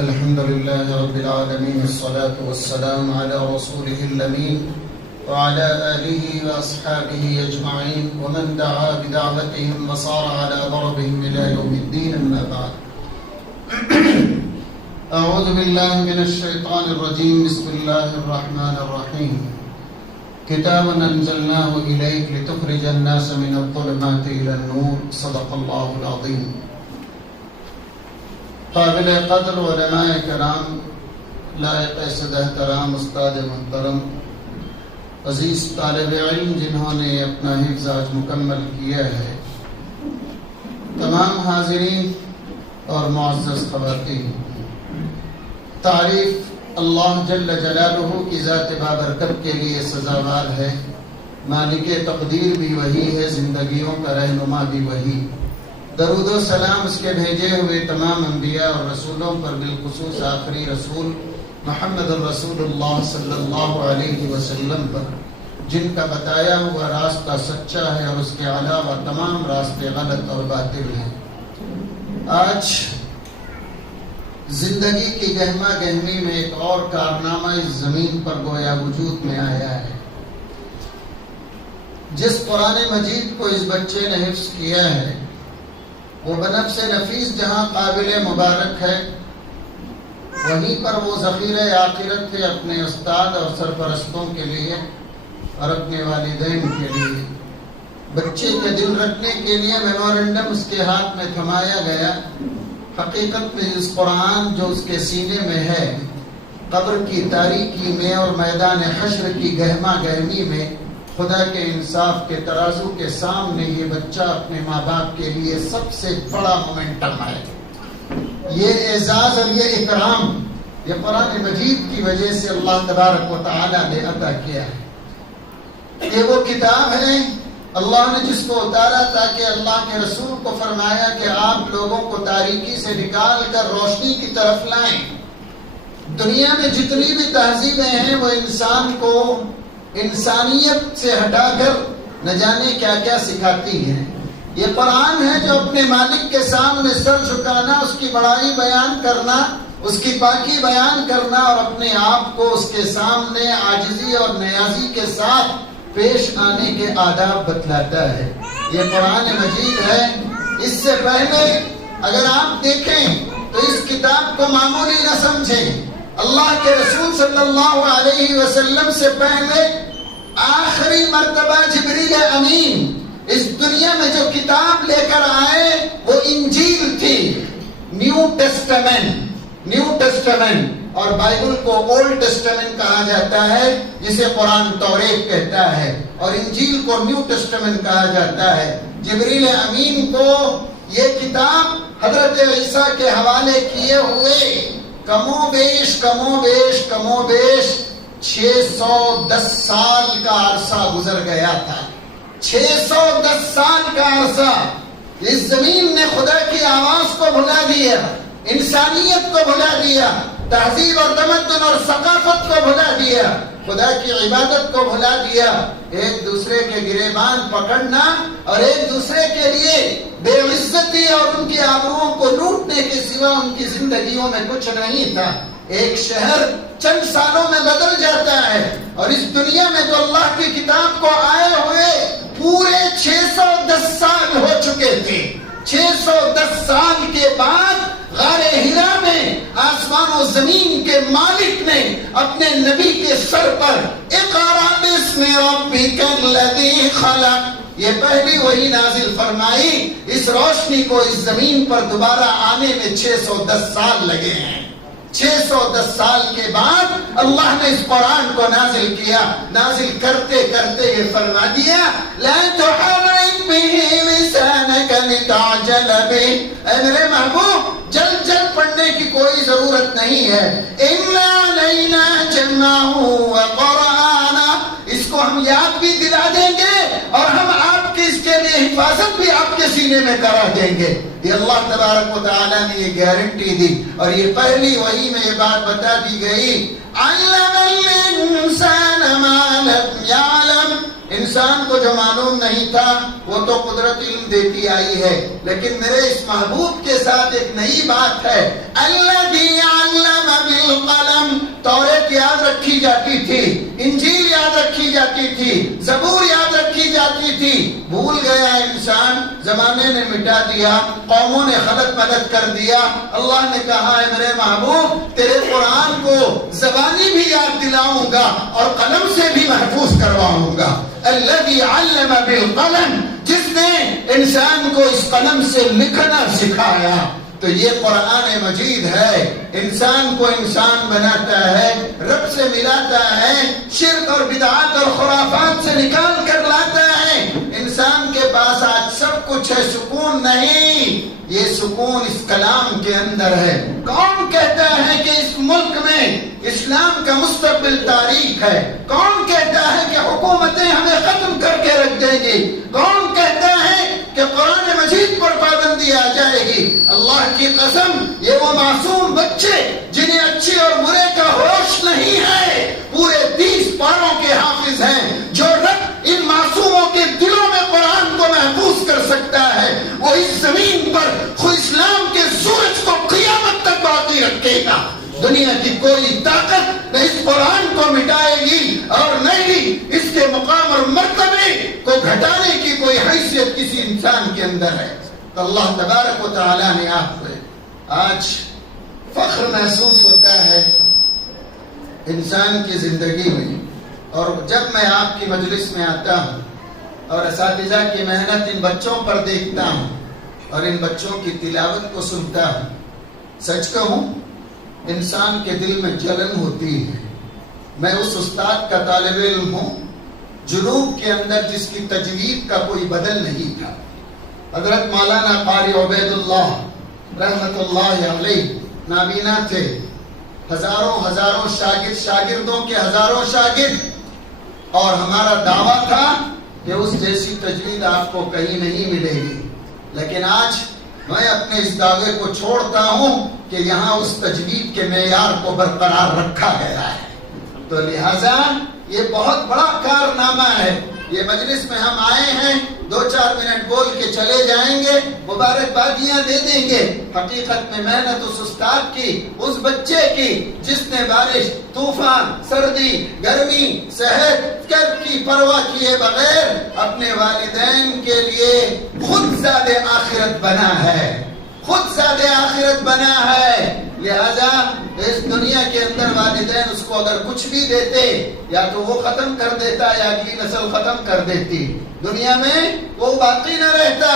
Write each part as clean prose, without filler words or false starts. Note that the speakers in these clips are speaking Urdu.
الحمد لله رب العالمين، الصلاة والسلام على رسوله الأمين وعلى آله وأصحابه أجمعين ومن دعا بدعوتهم وصار على ضربهم إلى يوم الدين. أما بعد، أعوذ بالله من الشيطان الرجيم. بسم الله الرحمن الرحيم. كتابا أنزلناه إليك لتخرج الناس من الظلمات إلى النور. صدق الله العظيم. قابل قدر علماء کرام، لائق صد احترام استاد محترم، عزیز طالب علم جنہوں نے اپنا حفظ آج مکمل کیا ہے، تمام حاضرین اور معزز خواتین، تعریف اللہ جل جلالہ کی ذات بابرکت کے لیے سزاوار ہے. مالک تقدیر بھی وہی ہے، زندگیوں کا رہنما بھی وہی. درود و سلام اس کے بھیجے ہوئے تمام انبیاء اور رسولوں پر، بالخصوص آخری رسول محمد الرسول اللہ صلی اللہ علیہ وسلم پر، جن کا بتایا ہوا راستہ سچا ہے اور اس کے علاوہ تمام راستے غلط اور باطل ہیں. آج زندگی کی گہما گہمی میں ایک اور کارنامہ اس زمین پر گویا وجود میں آیا ہے. جس قرآن مجید کو اس بچے نے حفظ کیا ہے، وہ بنفس نفیس جہاں قابل مبارک ہے، وہیں پر وہ ذخیرہ آخرت ہے اپنے استاد اور سرپرستوں کے لیے اور اپنے والدین کے لیے. بچے کے دل رکھنے کے لیے میمورنڈم اس کے ہاتھ میں تھمایا گیا. حقیقت میں اس قرآن جو اس کے سینے میں ہے، قبر کی تاریکی میں اور میدان حشر کی گہما گہمی میں خدا کے انصاف کے ترازو کے سامنے یہ بچہ اپنے ماں باپ کے لیے سب سے بڑا مومنٹم ہے. یہ اعزاز اور یہ اکرام یہ قرآن مجید کی وجہ سے اللہ تبارک و تعالی نے عطا کیا ہے. یہ وہ کتاب ہے اللہ نے جس کو اتارا تاکہ اللہ کے رسول کو فرمایا کہ آپ لوگوں کو تاریکی سے نکال کر روشنی کی طرف لائیں. دنیا میں جتنی بھی تہذیبیں ہیں وہ انسان کو انسانیت سے ہٹا کر نہ جانے کیا کیا سکھاتی ہیں. یہ قرآن ہے جو اپنے مالک کے سامنے سر جھکانا، اس کی بڑائی بیان کرنا، اس کی پاکی بیان کرنا اور اپنے آپ کو اس کے سامنے عاجزی اور نیازی کے ساتھ پیش آنے کے آداب بتلاتا ہے. یہ قرآن مجید ہے. اس سے پہلے اگر آپ دیکھیں تو اس کتاب کو معمولی نہ سمجھیں. اللہ کے رسول صلی اللہ علیہ وسلم سے پہلے آخری مرتبہ جبریل امین اس دنیا میں جو کتاب لے کر آئے وہ انجیل تھی. نیو ٹیسٹمنٹ اور بائبل کو اولڈ ٹیسٹمنٹ کہا جاتا ہے، جسے قرآن توریت کہتا ہے، اور انجیل کو نیو ٹیسٹمنٹ کہا جاتا ہے. جبریل امین کو یہ کتاب حضرت عیسیٰ کے حوالے کیے ہوئے کم و بیش 610 سال کا عرصہ گزر گیا تھا. 610 سال کا عرصہ اس زمین نے خدا کی آواز کو بھلا دیا، انسانیت کو بھلا دیا، تہذیب اور تمدن اور ثقافت کو بھلا دیا، خدا کی عبادت کو بھلا دیا. ایک دوسرے کے گریبان پکڑنا اور ایک دوسرے کے لیے بے عزتی اور ان کی آبروؤں کو لوٹنے کے سوا ان کی زندگیوں میں کچھ نہیں تھا. ایک شہر چند سالوں میں بدل جاتا ہے، اور اس دنیا میں جو اللہ کی کتاب کو آئے ہوئے پورے 610 سال ہو چکے تھے. 610 سال کے بعد غار ہرا میں آسمان و زمین کے مالک نے اپنے نبی کے سر پر اقرا باسم ربک الذی خلق یہ پہلی وحی نازل فرمائی. اس روشنی کو اس زمین پر دوبارہ آنے میں 610 سال لگے ہیں. 610 سال کے بعد اللہ نے اس قرآن کو نازل کیا. نازل کرتے کرتے یہ فرما دیا لا تحرک به لسانک لتعجل به. اے میرے محبوب، جلد جلد پڑھنے کی کوئی ضرورت نہیں ہے. اِنَّا عَلَيْنَا جَمْعَهُ وَقُرْآنَهُ اس کو ہم یاد بھی دلا دیں گے اور ہم آپ کی اس کے لیے حفاظت بھی آپ کے سینے میں کرا دیں گے. یہ اللہ تبارک و تعالیٰ نے یہ گارنٹی دی، اور یہ پہلی وحی میں یہ بات بتا دی گئی. عَلَّمَ الْإِنسَانَ مَا لَمْ يَعْلَمْ انسان کو جو معلوم نہیں تھا وہ تو قدرت علم دیتی آئی ہے، لیکن میرے اس محبوب کے ساتھ ایک نئی بات ہے، الذی علم بالقلم۔ توریت یاد رکھی جاتی تھی، انجیل یاد رکھی جاتی تھی، زبور یاد رکھی جاتی تھی، بھول گیا انسان، زمانے نے مٹا دیا، قوموں نے خلط مدد کر دیا۔ اللہ نے کہا ہے میرے محبوب تیرے قرآن کو زبانی بھی یاد دلاؤں گا اور قلم سے بھی محفوظ کرواؤں گا۔ الذی علم بالقلم، جس نے انسان کو اس قلم سے لکھنا سکھایا۔ تو یہ قرآن مجید ہے، انسان کو انسان بناتا ہے، رب سے ملاتا ہے، شرک اور بدعات اور خرافات سے نکال کر لاتا ہے۔ انسان کے پاس آج سب کچھ ہے، سکون نہیں، یہ سکون اس کلام کے اندر ہے۔ کون کہتا ہے کہ اس ملک میں اسلام کا مستقبل تاریخ ہے؟ کون کہتا ہے کہ حکومتیں ہمیں ختم کر کے رکھ دیں گی؟ کون کہتا ہے کہ قرآن مجید پر پابندی آ جائے گی؟ اللہ کی قسم، یہ وہ معصوم بچے جنہیں اچھے اور برے کا ہوش نہیں ہے، پورے 30 پاروں کے حافظ ہیں، جو رب ان معصوموں کے دلوں میں قرآن کو محفوظ کر سکتا ہے، وہ اس زمین پر اسلام کے سورج کو قیامت تک باقی رکھے گا۔ دنیا کی کوئی طاقت نہ اس قرآن کو مٹائے گی اور نہ ہی اس کے مقام اور مرتبے کو گھٹانے کی کوئی حیثیت کسی انسان کے اندر ہے۔ تو اللہ تبارک و تعالیٰ نے آپ کو آج فخر محسوس ہوتا ہے انسان کی زندگی میں، اور جب میں آپ کی مجلس میں آتا ہوں اور اساتذہ کی محنت ان بچوں پر دیکھتا ہوں اور ان بچوں کی تلاوت کو سنتا ہوں، سچ کہوں انسان کے دل میں جلن ہوتی ہے۔ میں اس استاد کا طالب علم ہوں جنوب کے اندر جس کی تجوید کا کوئی بدل نہیں تھا۔ حضرت مولانا قاری عبید اللہ رحمت اللہ علیہ نابینا تھے، ہزاروں شاگردوں کے ہزاروں شاگرد، اور ہمارا دعویٰ تھا کہ اس جیسی تجوید آپ کو کہیں نہیں ملے گی، لیکن آج میں اپنے اس دعوے کو چھوڑتا ہوں کہ یہاں اس تجوید کے معیار کو برقرار رکھا گیا ہے۔ تو لہٰذا یہ بہت بڑا کارنامہ ہے۔ یہ مجلس میں ہم آئے ہیں، 2-4 منٹ بول کے چلے جائیں گے، مبارکبادیاں دے دیں گے۔ حقیقت میں محنت اس استاد کی، اس بچے کی جس نے بارش، طوفان، سردی، گرمی، صحت کی پرواہ کیے بغیر اپنے والدین کے لیے خود زاد آخرت بنا ہے، خود زاد آخرت بنا ہے۔ لہذا اس دنیا کے اندر والدین اس کو اگر کچھ بھی دیتے یا تو وہ ختم کر دیتا یا اگلی نسل ختم کر دیتی، دنیا میں وہ باقی نہ رہتا۔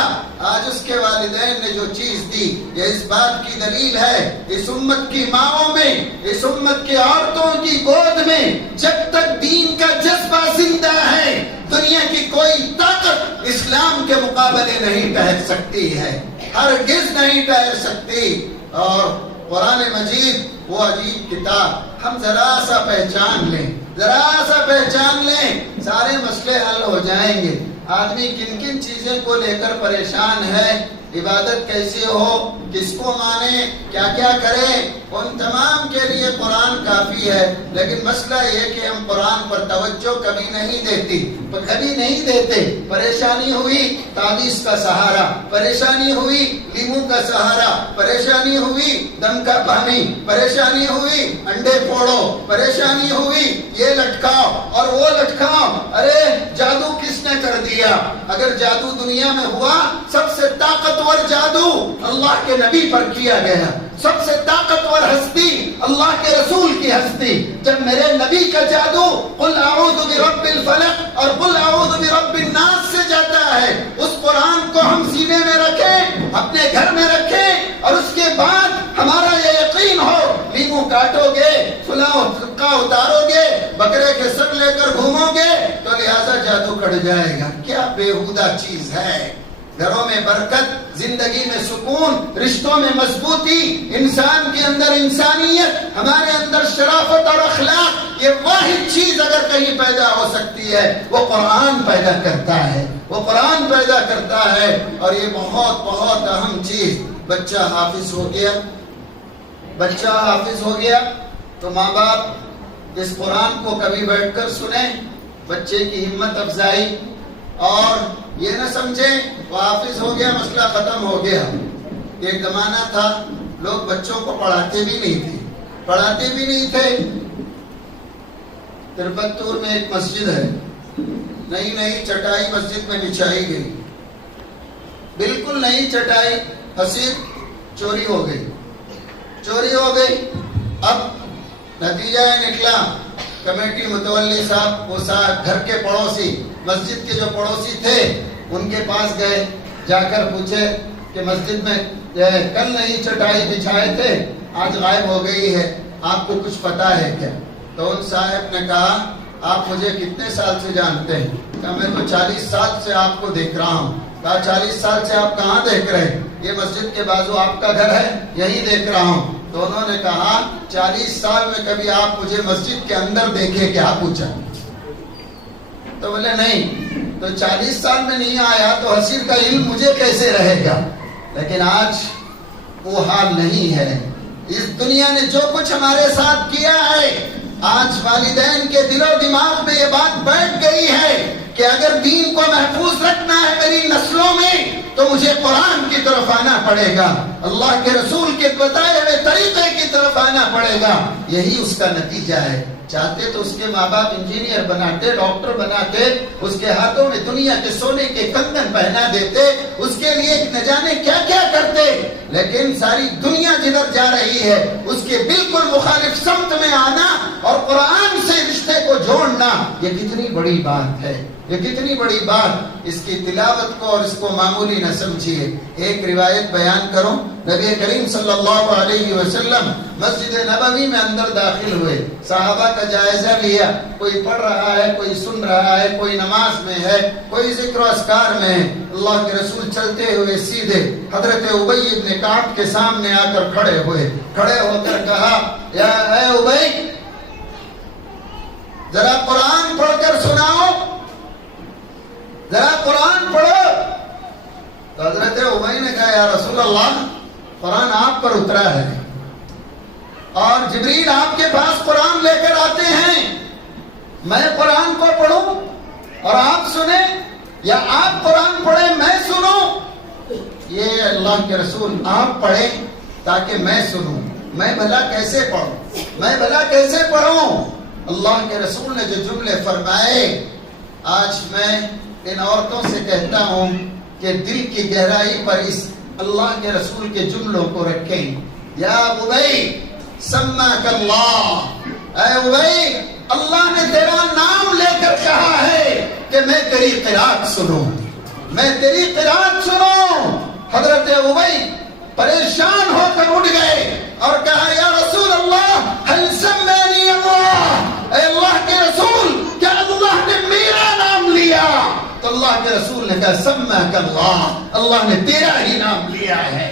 آج اس کے والدین نے جو چیز دی یہ اس بات کی دلیل ہے، اس امت کی ماؤں میں، اس امت کی عورتوں کی گود میں جب تک دین کا جذبہ زندہ ہے دنیا کی کوئی طاقت اسلام کے مقابلے نہیں ٹھہر سکتی ہے، ہرگز نہیں ٹھہر سکتی۔ اور قرآن مجید وہ عجیب کتاب، ہم ذرا سا پہچان لیں، ذرا سا پہچان لیں، سارے مسئلے حل ہو جائیں گے۔ آدمی کن کن چیزیں کو لے کر پریشان ہے، عبادت کیسے ہو، کس کو مانے، کیا کیا کرے، ان تمام کے لیے قرآن کافی ہے۔ لیکن مسئلہ یہ کہ ہم قرآن پر توجہ کبھی نہیں دیتے۔ پریشانی ہوئی تعویذ کا سہارا، پریشانی ہوئی لیمو کا سہارا، پریشانی ہوئی دم کا پانی، پریشانی ہوئی انڈے پھوڑو، پریشانی ہوئی یہ لٹکاؤ اور وہ لٹکاؤ۔ ارے جادو کس نے کر دیا؟ اگر جادو دنیا میں ہوا، سب سے طاقتور جادو اللہ کے نبی پر کیا گیا، سب سے طاقتور ہستی اللہ کے رسول کی ہستی۔ جب میرے نبی کا جادو قل اعوذ برب الفلق اور قل اعوذ برب الناس سے جاتا ہے، اس قرآن کو ہم سینے میں رکھیں، اپنے گھر میں رکھیں، اور اس کے بعد ہمارا یہ یقین ہو لیمو کاٹو گے، فلاں کا اتارو گے، بکرے کے سر لے کر گھومو گے تو لہذا جادو کٹ جائے گا۔ کیا بےہودہ چیز ہے۔ گھروں میں برکت، زندگی میں سکون، رشتوں میں مضبوطی، انسان کے اندر انسانیت، ہمارے اندر شرافت اور اخلاق، یہ واحد چیز اگر کہیں پیدا ہو سکتی ہے وہ قرآن پیدا کرتا ہے، وہ قرآن پیدا کرتا ہے۔ اور یہ بہت بہت اہم چیز، بچہ حافظ ہو گیا، بچہ حافظ ہو گیا تو ماں باپ اس قرآن کو کبھی بیٹھ کر سنیں، بچے کی ہمت افزائی، اور یہ نہ سمجھیں وہ حافظ ہو گیا مسئلہ ختم ہو گیا۔ ایک زمانہ تھا لوگ بچوں کو پڑھاتے بھی نہیں تھے۔ ترپتور میں ایک مسجد ہے، نئی چٹائی مسجد میں بچھائی گئی، بالکل نئی چٹائی، حسیر چوری ہو گئی۔ اب نتیجہ نکلا، کمیٹی متولی صاحب وہ گھر کے پڑوسی، مسجد کے جو پڑوسی تھے ان کے پاس گئے، جا کر پوچھے کہ مسجد میں کل نئی چٹائی بچھائے تھے، آج غائب ہو گئی ہے، آپ کو کچھ پتا ہے کیا؟ تو ان صاحب نے کہا آپ مجھے کتنے سال سے جانتے ہیں؟ کہا میں تو 40 سال سے آپ کو دیکھ رہا ہوں۔ کہا 40 سال سے آپ کہاں دیکھ رہے ہیں؟ یہ مسجد کے بازو آپ کا گھر ہے، یہی دیکھ رہا ہوں۔ تو انہوں نے کہا 40 سال میں کبھی آپ مجھے مسجد کے اندر دیکھے کیا؟ پوچھا تو بولے نہیں۔ تو 40 سال میں نہیں آیا تو حسیر کا علم مجھے کیسے رہے گا؟ لیکن آج وہ حال نہیں ہے۔ اس دنیا نے جو کچھ ہمارے ساتھ کیا ہے، آج والدین کے دل و دماغ میں یہ بات بیٹھ گئی ہے کہ اگر دین کو محفوظ رکھنا ہے میری نسلوں میں تو مجھے قرآن کی طرف آنا پڑے گا، اللہ کے رسول کے بتائے ہوئے طریقے کی طرف آنا پڑے گا۔ یہی اس کا نتیجہ ہے۔ چاہتے تو اس کے ماں باپ انجینئر بناتے، ڈاکٹر بناتے، اس کے ہاتھوں میں دنیا کے سونے کے کنگن پہنا دیتے، اس کے لیے نہ جانے کیا کیا کرتے، لیکن ساری دنیا جدھر جا رہی ہے اس کے بالکل مخالف سمت میں آنا اور قرآن سے رشتے کو جوڑنا، یہ کتنی بڑی بات ہے، یہ کتنی بڑی بات۔ اس کی تلاوت کو اور اس کو معمولی نہ سمجھیے۔ ایک روایت بیان کروں، نبی کریم صلی اللہ علیہ وسلم مسجد نبوی میں اندر داخل ہوئے، صحابہ کا جائزہ لیا، کوئی پڑھ رہا ہے، کوئی سن رہا ہے، کوئی نماز میں ہے، کوئی ذکر و اذکار میں ہے۔ اللہ کے رسول چلتے ہوئے سیدھے حضرت ابی بن کعب کے سامنے آ کر کھڑے ہو کر کہا یا اے ابی ذرا قرآن پڑھ کر سناؤ، ذرا قرآن پڑھو۔ تو حضرت ابی نے کہا یا رسول اللہ قرآن آپ پر اترا ہے اور جبریل آپ کے پاس قرآن لے کر آتے ہیں، میں قرآن کو پڑھوں اور آپ سنیں، یا آپ قرآن پڑھیں میں سنوں؟ یہ اللہ کے رسول آپ پڑھیں تاکہ میں سنوں، میں بھلا کیسے پڑھوں؟ اللہ کے رسول نے جو جملے فرمائے، آج میں ان عورتوں سے کہتا ہوں کہ دل کی گہرائی پر اس اللہ کے رسول کے جملوں کو رکھیں۔ یا ابی سماک اللہ، اے ابی اللہ نے تیرا نام لے کر کہا ہے کہ میں تیری قرات سنوں۔ حضرت ابی پریشان ہو کر اٹھ گئے اور کہا یا رسول اللہ هل سمانی اللہ، اے اللہ کے رسول کیا اللہ نے میرا نام لیا؟ تو اللہ کے رسول نے کہا سماک اللہ، اللہ نے تیرا ہی نام لیا ہے۔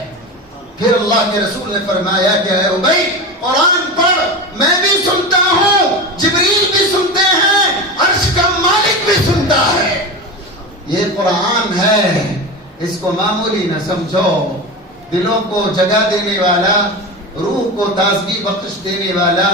پھر اللہ کے رسول نے فرمایا کہ اے ابی قرآن پڑھ، میں بھی سنتا ہوں، جبریل بھی سنتے ہیں، عرش کا مالک بھی سنتا ہے۔ یہ قرآن ہے، اس کو معمولی نہ سمجھو، دلوں کو جگہ دینے والا، روح کو تازگی بخش دینے والا،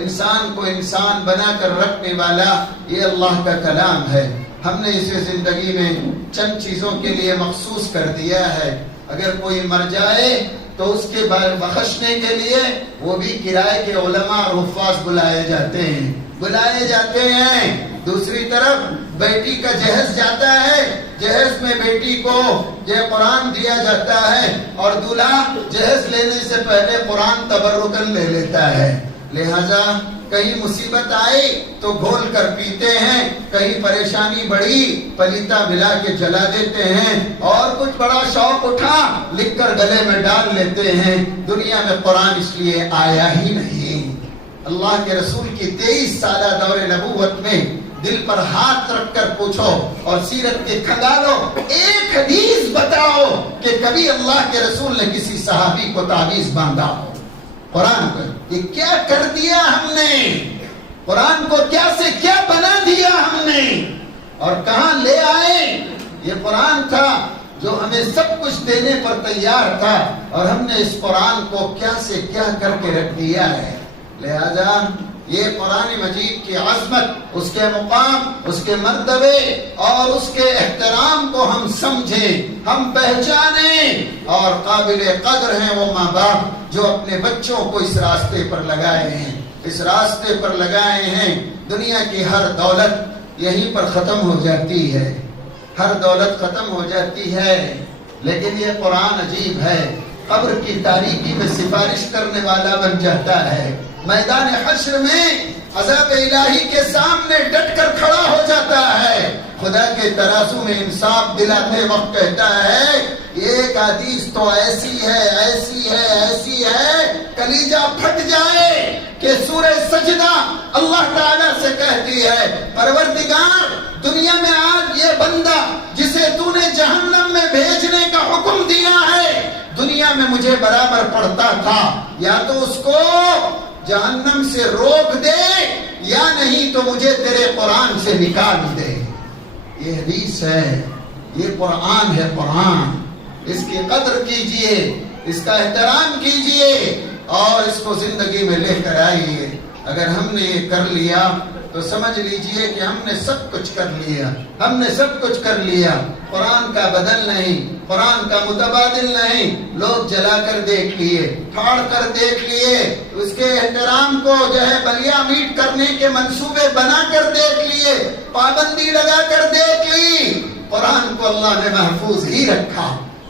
انسان کو انسان بنا کر رکھنے والا، یہ اللہ کا کلام ہے۔ ہم نے اسے زندگی میں چند چیزوں کے لیے مخصوص کر دیا ہے۔ اگر کوئی مر جائے تو اس کے بخشنے کے لیے وہ بھی کرائے کے علماء اور حفاظ بلائے جاتے ہیں۔ دوسری طرف بیٹی کا جہیز جاتا ہے، جہیز میں بیٹی کو یہ قرآن دیا جاتا ہے اور دولہا جہیز لینے سے پہلے قرآن تبرکن لے لیتا ہے۔ لہذا کہیں مصیبت آئی تو گھول کر پیتے ہیں، کہیں پریشانی بڑھی پلیتا ملا کے جلا دیتے ہیں، اور کچھ بڑا شوق اٹھا لکھ کر گلے میں ڈال لیتے ہیں۔ دنیا میں قرآن اس لیے آیا ہی نہیں۔ اللہ کے رسول کی 23 سالہ دور نبوت میں دل پر ہاتھ رکھ کر پوچھو اور سیرت کے کھنگالو، ایک حدیث بتاؤ کہ کبھی اللہ کے رسول نے کسی صحابی کو تعویذ باندھا ہو۔ قرآن کو یہ کیا کر دیا ہم نے، قرآن کو کیا سے کیا بنا دیا ہم نے، اور کہاں لے آئے۔ یہ قرآن تھا جو ہمیں سب کچھ دینے پر تیار تھا، اور ہم نے اس قرآن کو کیا سے کیا کر کے رکھ دیا ہے۔ لہذا یہ قرآن مجید کی عظمت، اس کے مقام، اس کے مرتبے اور اس کے احترام کو ہم سمجھیں، ہم پہچانیں، اور قابل قدر ہیں وہ ماں باپ جو اپنے بچوں کو اس راستے پر لگائے ہیں، اس راستے پر لگائے ہیں۔ دنیا کی ہر دولت یہیں پر ختم ہو جاتی ہے، ہر دولت ختم ہو جاتی ہے، لیکن یہ قرآن عجیب ہے، قبر کی تاریکی میں سفارش کرنے والا بن جاتا ہے، میدان حشر میں عذاب الہی کے سامنے ڈٹ کر کھڑا ہو جاتا ہے، خدا کے ترازو میں انصاف دلاتے وقت کہتا ہے ایک حدیث تو ایسی ہے، ایسی ہے، ایسی ہے، کلیجہ پھٹ جائے کہ سورہ سجدہ اللہ تعالیٰ سے کہتی ہے پروردگار دنیا میں آج یہ بندہ جسے تو نے جہنم میں بھیجنے کا حکم دیا ہے دنیا میں مجھے برابر پڑھتا تھا، یا تو اس کو جہنم سے روک دے یا نہیں تو مجھے تیرے قرآن سے نکال دے۔ یہ حدیث ہے، یہ قرآن ہے، قرآن، اس کی قدر کیجئے، اس کا احترام کیجئے اور اس کو زندگی میں لے کر آئیے۔ اگر ہم نے یہ کر لیا تو سمجھ لیجئے کہ ہم نے سب کچھ کر لیا، ہم نے سب کچھ کر لیا۔ قرآن کا بدل نہیں، قرآن کا متبادل نہیں، لوگ جلا کر دیکھ لیے، پھاڑ کر دیکھ لیے، اس کے احترام کو جو ہے بلیا میٹ کرنے کے منصوبے بنا کر دیکھ لیے، پابندی لگا کر دیکھ لی۔ قرآن کو اللہ نے محفوظ ہی رکھا۔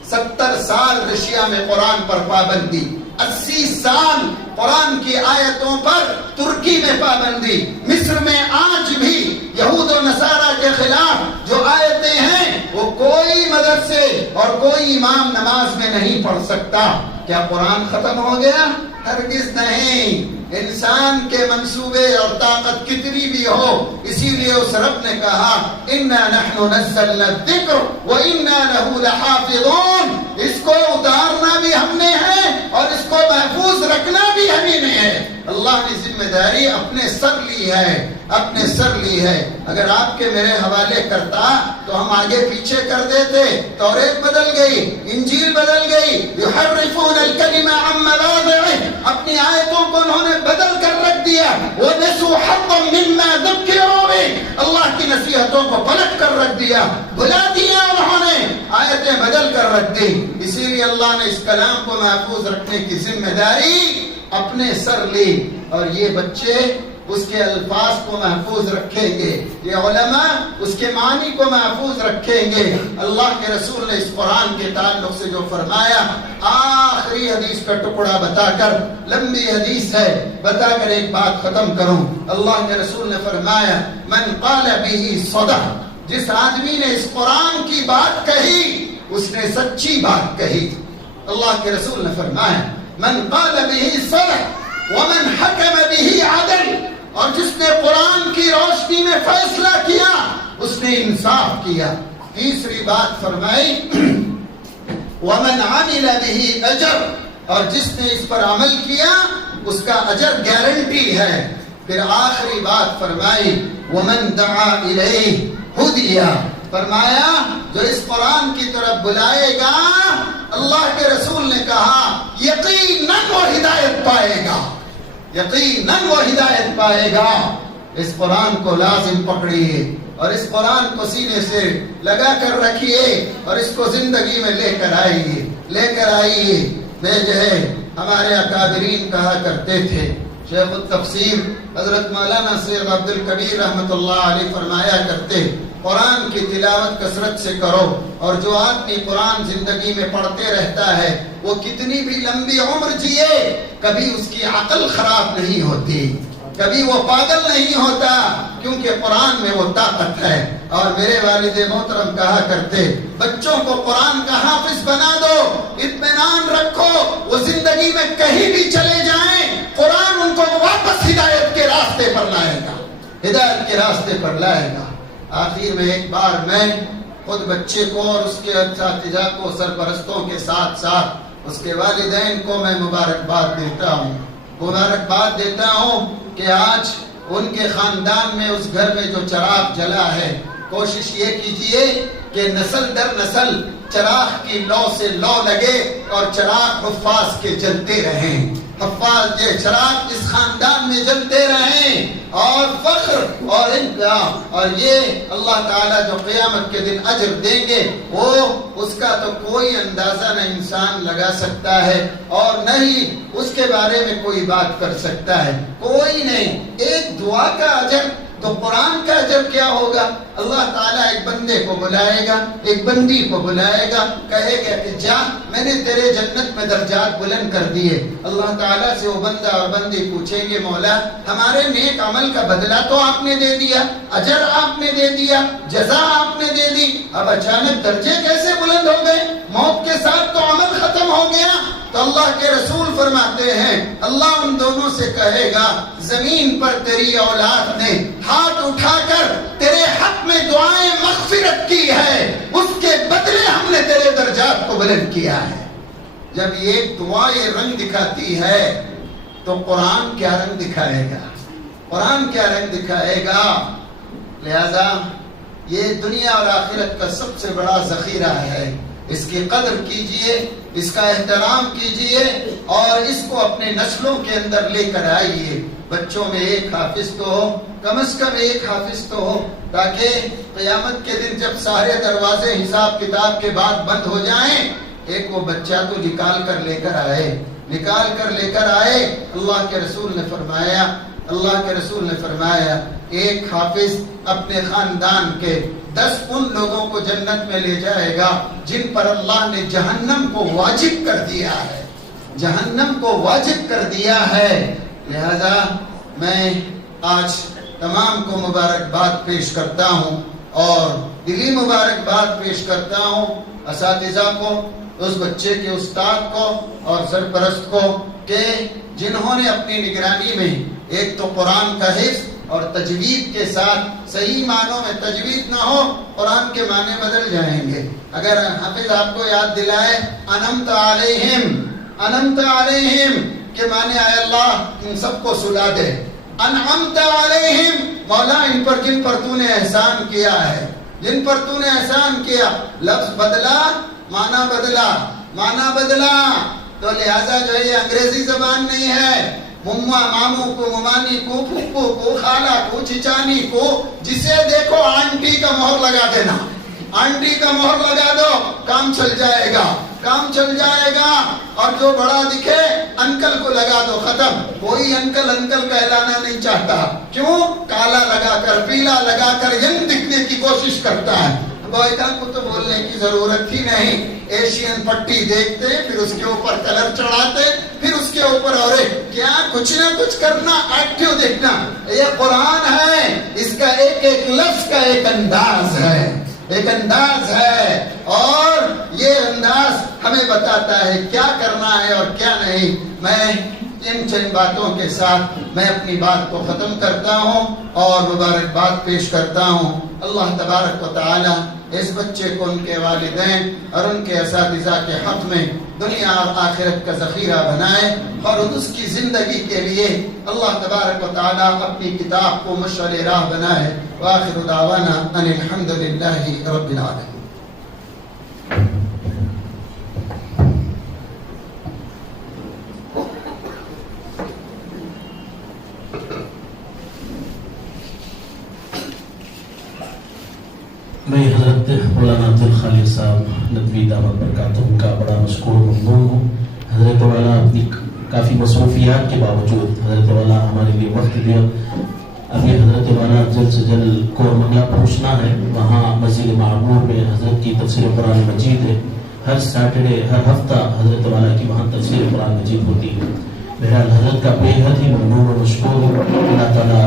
70 سال رشیا میں قرآن پر پابندی، 80 سال قرآن کی آیتوں پر ترکی میں پابندی، مصر میں آج بھی یہود و نصارہ کے خلاف جو آیتیں ہیں وہ کوئی مدرسے اور کوئی امام نماز میں نہیں پڑھ سکتا۔ کیا قرآن ختم ہو گیا؟ ہرگز نہیں۔ انسان کے منصوبے اور طاقت کتنی بھی ہو، اسی لیے اس رب نے کہا اِنَّا نَحْنُ نَزَّلْنَا الذِّكْرَ وَإِنَّا لَهُ لَحَافِظُونَ، اس کو اتارنا بھی ہم نے ہے اور اس کو محفوظ رکھنا بھی ہم ہی نے ہے۔ اللہ نے ذمہ داری اپنے سر لی ہے، اپنے سر لی ہے۔ اگر آپ کے میرے حوالے کرتا تو ہم آگے پیچھے کر دیتے۔ توریت بدل گئی، انجیل بدل گئی، یحرفون الکلم عن مواضعہ، اپنی آیتوں کو انہوں نے بدل کر رکھ دیا۔ وَنَسُوا حَظًّا مِّمَّا ذُكِّرُوا بِهِ، اللہ کی نصیحتوں کو پلٹ کر رکھ دیا، بھلا دیا، انہوں نے آیتیں بدل کر رکھ دی۔ اسی لیے اللہ نے اس کلام کو محفوظ رکھنے کی ذمہ داری اپنے سر لی، اور یہ بچے اس کے الفاظ کو محفوظ رکھیں گے، یہ علماء اس کے معنی کو محفوظ رکھیں گے۔ اللہ کے رسول نے اس قرآن کے تعلق سے جو فرمایا، آخری حدیث کا ٹکڑا بتا کر، لمبی حدیث ہے، بتا کر ایک بات ختم کروں۔ اللہ کے رسول نے فرمایا من قال به صدق، جس آدمی نے اس قرآن کی بات کہی اس نے سچی بات کہی۔ اللہ کے رسول نے فرمایا من قال به صدق ومن حکم به عدل، اور جس نے قرآن کی روشنی میں فیصلہ کیا اس نے انصاف کیا۔ تیسری بات فرمائی ومن عمل به اجر، اور جس نے اس پر عمل کیا اس کا اجر گارنٹی ہے۔ پھر آخری بات فرمائی ومن دعا الیہ ہدی، فرمایا جو اس قرآن کی طرف بلائے گا، اللہ کے رسول نے کہا یقیناً وہ ہدایت پائے گا، یقیناً وہ ہدایت پائے گا۔ اس قرآن کو لازم پکڑیے اور اس قرآن کو سینے سے لگا کر رکھیے اور اس کو زندگی میں لے کر آئیے، لے کر آئیے۔ میں جو ہے ہمارے اکابرین کہا کرتے تھے، شیخ التفسیر حضرت مولانا سید عبد الکبیر رحمۃ اللہ علیہ فرمایا کرتے قرآن کی تلاوت کثرت سے کرو، اور جو آدمی قرآن زندگی میں پڑھتے رہتا ہے وہ کتنی بھی لمبی عمر جیے کبھی اس کی عقل خراب نہیں ہوتی، کبھی وہ پاگل نہیں ہوتا، کیونکہ قرآن میں وہ طاقت ہے۔ اور میرے والد محترم کہا کرتے بچوں کو قرآن کا حافظ بنا دو، اطمینان رکھو، وہ زندگی میں کہیں بھی چلے جائیں قرآن ان کو واپس ہدایت کے راستے پر لائے گا، ہدایت کے راستے پر لائے گا۔ آخر میں ایک بار میں خود بچے کو اور اس کے اساتذہ کو، سرپرستوں کے ساتھ ساتھ اس کے والدین کو میں مبارکباد دیتا ہوں، مبارکباد دیتا ہوں کہ آج ان کے خاندان میں اس گھر میں جو چراغ جلا ہے، کوشش یہ کیجئے کہ نسل در نسل چراغ کی لو سے لو لگے اور چراغ حفاظ کے جلتے رہیں، حفاظ یہ چراغ اس خاندان میں جلتے رہیں، اور فخر اور اور یہ اللہ تعالیٰ جو قیامت کے دن اجر دیں گے وہ اس کا تو کوئی اندازہ نہ انسان لگا سکتا ہے، اور نہ ہی اس کے بارے میں کوئی بات کر سکتا ہے، کوئی نہیں۔ ایک دعا کا اجر، تو قرآن کا اجر کیا ہوگا؟ اللہ تعالیٰ ایک بندے کو بلائے گا، ایک بندی کو بلائے گا، کہے گا کہ جا میں نے تیرے جنت میں درجات بلند کر دیے۔ اللہ تعالیٰ سے وہ بندہ اور بندی پوچھیں گے مولا ہمارے نیک عمل کا بدلہ تو آپ نے دے دیا، اجر آپ نے دے دیا، جزا آپ نے دے دی، اب اچانک درجے کیسے بلند ہو گئے؟ موت کے ساتھ تو عمل ختم ہو گیا۔ تو اللہ کے رسول فرماتے ہیں اللہ ان دونوں سے کہے گا زمین پر تیری اولاد نے ہاتھ اٹھا کر تیرے حق میں دعائیں مغفرت کی ہے، اس کے بدلے ہم نے تیرے درجات کو بلند کیا ہے۔ جب یہ دعا یہ رنگ دکھاتی ہے تو قرآن کیا رنگ دکھائے گا؟ قرآن کیا رنگ دکھائے گا؟ لہذا یہ دنیا اور آخرت کا سب سے بڑا ذخیرہ ہے، اس کی قدر کیجئے، اس کا احترام کیجئے، اور اس کو اپنے نسلوں کے اندر لے کر آئیے۔ بچوں میں ایک حافظ تو ہو، کم از کم ایک حافظ تو ہو، تاکہ قیامت کے دن جب سارے دروازے حساب کتاب کے بعد بند ہو جائیں ایک وہ بچہ تو نکال کر لے کر آئے۔ اللہ کے رسول نے فرمایا ایک حافظ اپنے خاندان کے 10 ان لوگوں کو جنت میں لے جائے گا جن پر اللہ نے جہنم کو واجب کر دیا ہے۔ لہذا میں آج تمام کو مبارکباد پیش کرتا ہوں، اور دلی مبارکباد پیش کرتا ہوں اساتذہ کو، اس بچے کے استاد کو اور سرپرست کو، کہ جنہوں نے اپنی نگرانی میں ایک تو قرآن کا حفظ اور تجوید کے ساتھ، صحیح معنوں میں تجوید نہ ہو قرآن کے معنی بدل جائیں گے۔ اگر حافظ آپ کو یاد دلائے انعمت علیہم کے معنی آئے اللہ ان سب کو سلا دے، انعمت علیہم مولا ان پر جن پر تو نے احسان کیا ہے، جن پر تو نے احسان کیا، لفظ بدلا معنی بدلا، تو لہذا جو یہ انگریزی زبان نہیں ہے، مما ماموں کو، ممانی کو، پھپھو کو، خالہ کو، چچانی کو، جسے دیکھو آنٹی کا مہر لگا دینا، آنٹی کا مہر لگا دو، کام چل جائے گا، اور جو بڑا دکھے انکل کو لگا دو، ختم۔ کوئی انکل کہلانا نہیں چاہتا، کیوں؟ کالا لگا کر، پیلا لگا کر ینگ دکھنے کی کوشش کرتا ہے۔ بوئیکا کو تو بولنے کی ضرورت ہی نہیں، ایشین پٹی دیکھتے، پھر اس کے اوپر کلر چڑھاتے، پھر اس کے اوپر اور کیا کچھ نہ کچھ کرنا، ایکٹیو دیکھنا۔ یہ قرآن ہے، اس کا ایک لفظ کا ایک انداز ہے، اور یہ انداز ہمیں بتاتا ہے کیا کرنا ہے اور کیا نہیں۔ میں ان چند باتوں کے ساتھ میں اپنی بات کو ختم کرتا ہوں اور مبارکباد پیش کرتا ہوں۔ اللہ تبارک و تعالی اس بچے کو ان کے والدین اور ان کے اساتذہ کے حق میں دنیا اور آخرت کا ذخیرہ بنائے، اور اس کی زندگی کے لیے اللہ تبارک و تعالی اپنی کتاب کو مشعل راہ بنائے۔ وآخر دعوانا ان الحمدللہ رب العالمین۔ میں حضرت مولانا عبدالخالق صاحب ندوی دامت برکاتہم کا بڑا مشکور ممنون ہوں۔ حضرت والا اپنی کافی مصروفیات کے باوجود حضرت والا ہمارے لیے وقت دیا۔ ابھی حضرت والا جلد سے جلد کورمنگلا پہنچنا ہے، وہاں مسجد معمور میں حضرت کی تفسیر قرآن مجید ہے، ہر سیٹرڈے ہر ہفتہ حضرت والا کی وہاں تفسیر قرآن مجید ہوتی ہے۔ بہرحال حضرت کا بے حد ہی ممنون و مشکور ہوں۔ اللہ تعالیٰ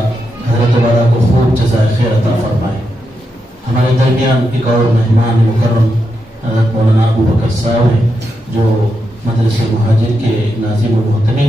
حضرت والا کو خوب جزائے خیر عطا فرمائے۔ ہمارے درمیان ایک اور مہمان مکرم حضرت مولانا ابو بکر صاحب ہیں، جو مدرسہ مہاجر کے ناظم و محتمین